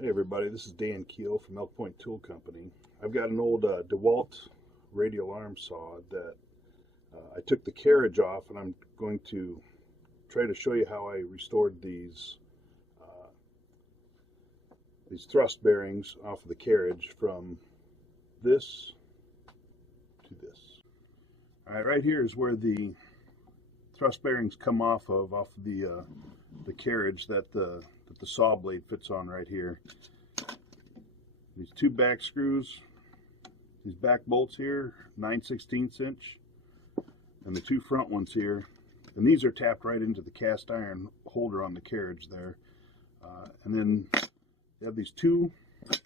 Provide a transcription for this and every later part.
Hey everybody, this is Dan Keel from Elk Point Tool Company. I've got an old Dewalt Radial arm saw that I took the carriage off, and I'm going to try to show you how I restored these thrust bearings off of the carriage from this to this. All right, right here is where the thrust bearings come off the carriage that the saw blade fits on right here. These two back screws, these back bolts here, 9/16 inch, and the two front ones here, and these are tapped right into the cast iron holder on the carriage there. And then you have these two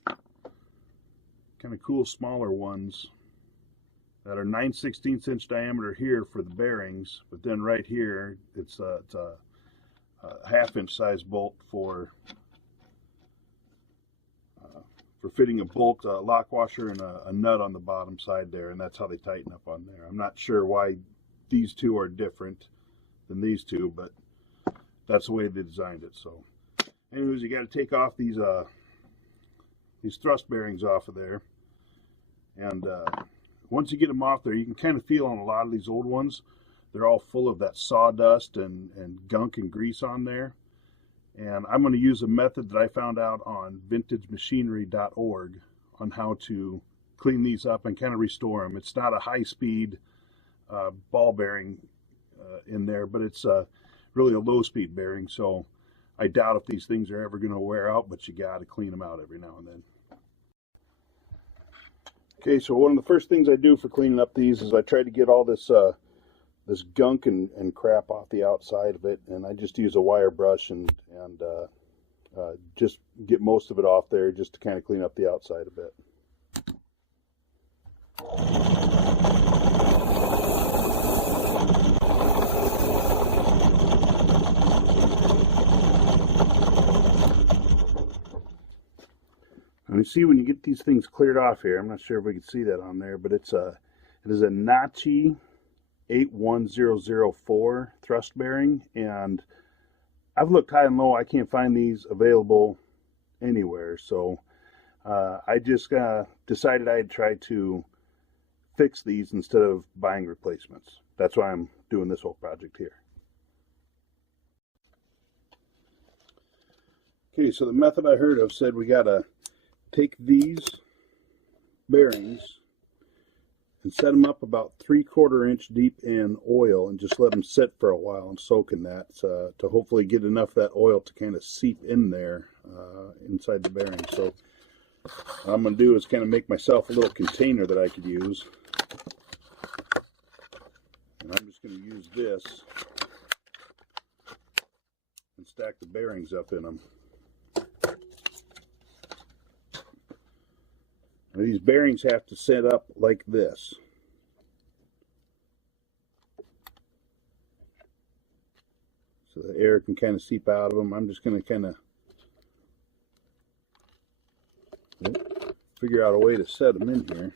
kind of cool smaller ones that are 9/16 inch diameter here for the bearings, but then right here it's a 1/2 inch size bolt for fitting a bolt, a lock washer, and a nut on the bottom side there, and that's how they tighten up on there. I'm not sure why these two are different than these two, but that's the way they designed it. So anyways, you got to take off these thrust bearings off of there, and once you get them off there, you can kind of feel on a lot of these old ones, they're all full of that sawdust and gunk and grease on there. And I'm going to use a method that I found out on vintagemachinery.org on how to clean these up and kind of restore them. It's not a high-speed ball bearing in there, but it's really a low-speed bearing, so I doubt if these things are ever going to wear out, but you got to clean them out every now and then. Okay, so one of the first things I do for cleaning up these is I try to get all this gunk and crap off the outside of it, and I just use a wire brush and just get most of it off there just to kind of clean up the outside a bit. And you see when you get these things cleared off here, I'm not sure if we can see that on there, but it is a Nachi 81004 thrust bearing, and I've looked high and low. I can't find these available anywhere, so I just decided I'd try to fix these instead of buying replacements. That's why I'm doing this whole project here. Okay, so the method I heard of said we gotta take these bearings and set them up about 3/4 inch deep in oil and just let them sit for a while and soak in that to hopefully get enough of that oil to kind of seep in there inside the bearing. So what I'm going to do is kind of make myself a little container that I could use. And I'm just going to use this and stack the bearings up in them. Now, these bearings have to set up like this. So the air can kind of seep out of them. I'm just going to kind of figure out a way to set them in here.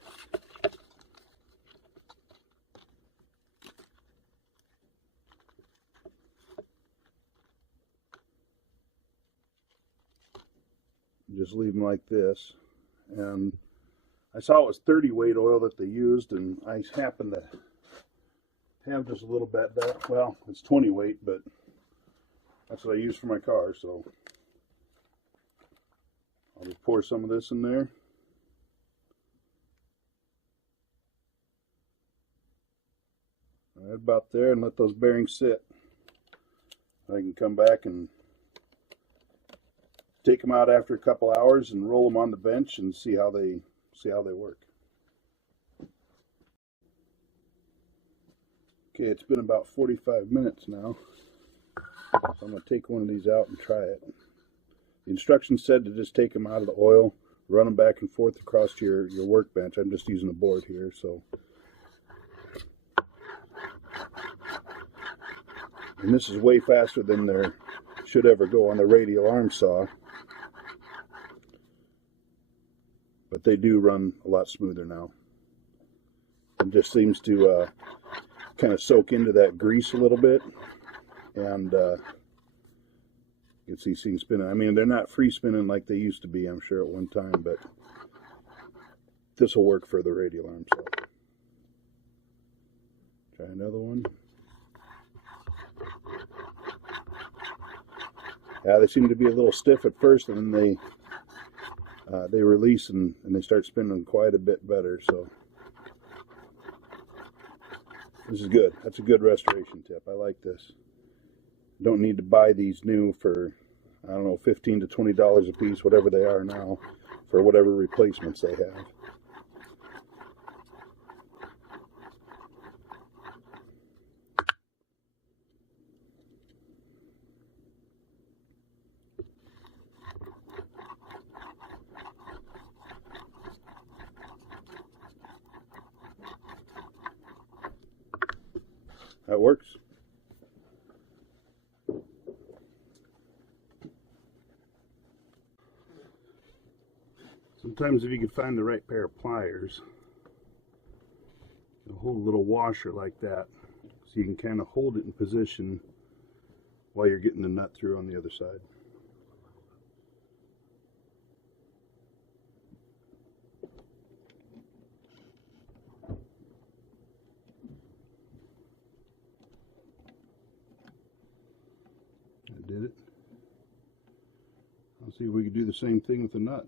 Just leave them like this. And I saw it was 30 weight oil that they used, and I happen to have just a little bit that, well, it's 20 weight, but that's what I use for my car, so I'll just pour some of this in there. Right about there, and let those bearings sit. I can come back and take them out after a couple hours and roll them on the bench and see how they work. Okay, it's been about 45 minutes now, so I'm going to take one of these out and try it. The instructions said to just take them out of the oil, run them back and forth across your workbench. I'm just using a board here, so. And this is way faster than there should ever go on the radial arm saw. But they do run a lot smoother now. It just seems to kind of soak into that grease a little bit and You can see things spinning. I mean, they're not free spinning like they used to be, I'm sure, at one time, but this will work for the radial arm. So try another one. Yeah, they seem to be a little stiff at first, and then they release and they start spinning quite a bit better. So this is good. That's a good restoration tip. I like this. Don't need to buy these new for, I don't know, $15 to $20 a piece, whatever they are now, for whatever replacements they have. That works. Sometimes if you can find the right pair of pliers, you'll hold a little washer like that, so you can kind of hold it in position while you're getting the nut through on the other side. I did it. I'll see if we can do the same thing with the nut.